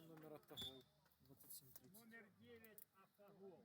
Номер автогол. 27-30. Номер 9. Автогол.